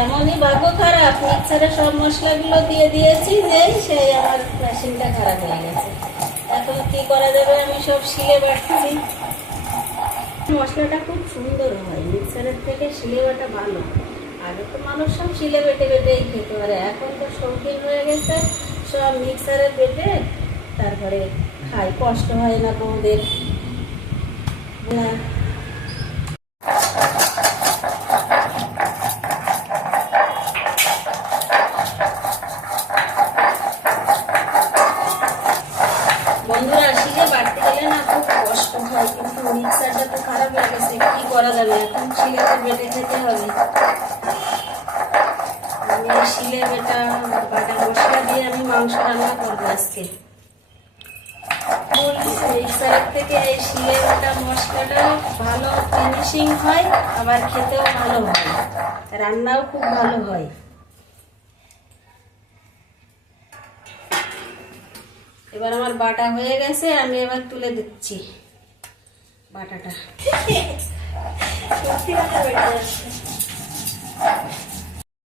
এমনই ভাগ্য খারাপ, মিক্সারে সব মশলাগুলো দিয়ে দিয়েছি যে সেই আমার মেশিনটা খারাপ হয়ে গেছে। এখন কি করা যাবে, আমি সব শিলে বাটছি। মশলাটা খুব সুন্দর হয়, মিক্সারের থেকে শিলে বাটা ভালো। আগে তো মানুষ সব শিলে বেটে বেটেই খেতে পারে, এখন তো শৌখিন হয়ে গেছে, সব মিক্সারে বেটে তারপরে খাই, কষ্ট হয় না বউদের। বন্ধুরা, শিলে বাটতে গেলে না খুব কষ্ট হয়, কিন্তু মিক্সারটা তো খারাপ হয়ে গেছে, কি করা যাবে, এখন শিলেতে বেটে খেতে হবে। আমি শিলে বাটা মশলা দিয়ে আমি মাংস রান্না করবো আজকে। মিক্সারের থেকে এই শিলে বাটা মশলাটা ভালো ফিনিশিং হয়, আবার খেতেও ভালো হয়, রান্নাও খুব ভালো হয়। এবার আমার বাটা হয়ে গেছে, আমি এবার তুলে দিচ্ছি বাটাটা।